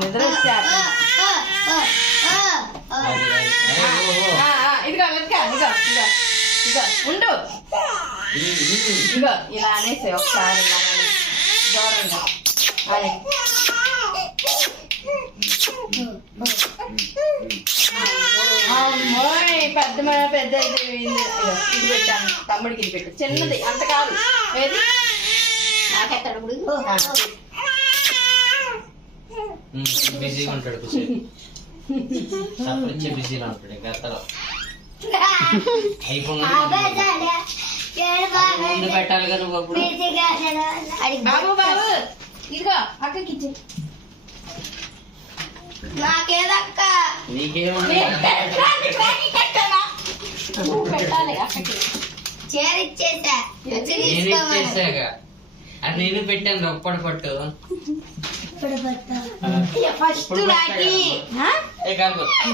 నిద్ర వచ్చారు. ఇదిగో ఇదిగో ఇదిగో ఇదిగో ఉండు. ఇదిగో ఇలా అనేసి ఒకసారి ఇలా దూరంగా అదే. అమ్మోయ్ పెద్ద ఇది పెట్టాను తమ్ముడికి. ఇది పెట్టు చిన్నది అంత కాదు. ఏది నాకెత్తాడు బిజీగా ఉంటాడు. బిజీగా ఉంటాడు. ఇంకా అతను అయిపోయింది పెట్టాలి కదా నువ్వు అప్పుడు. బాబు బాబు ఇదిగో అక్కకి ఇచ్చి. నాకేదక్క నీకేముంది పెట్టాలి అక్కకి. ఇచ్చేసాగా అది నేను పెట్టాను. ఒప్పటి పట్టు ఫస్ట్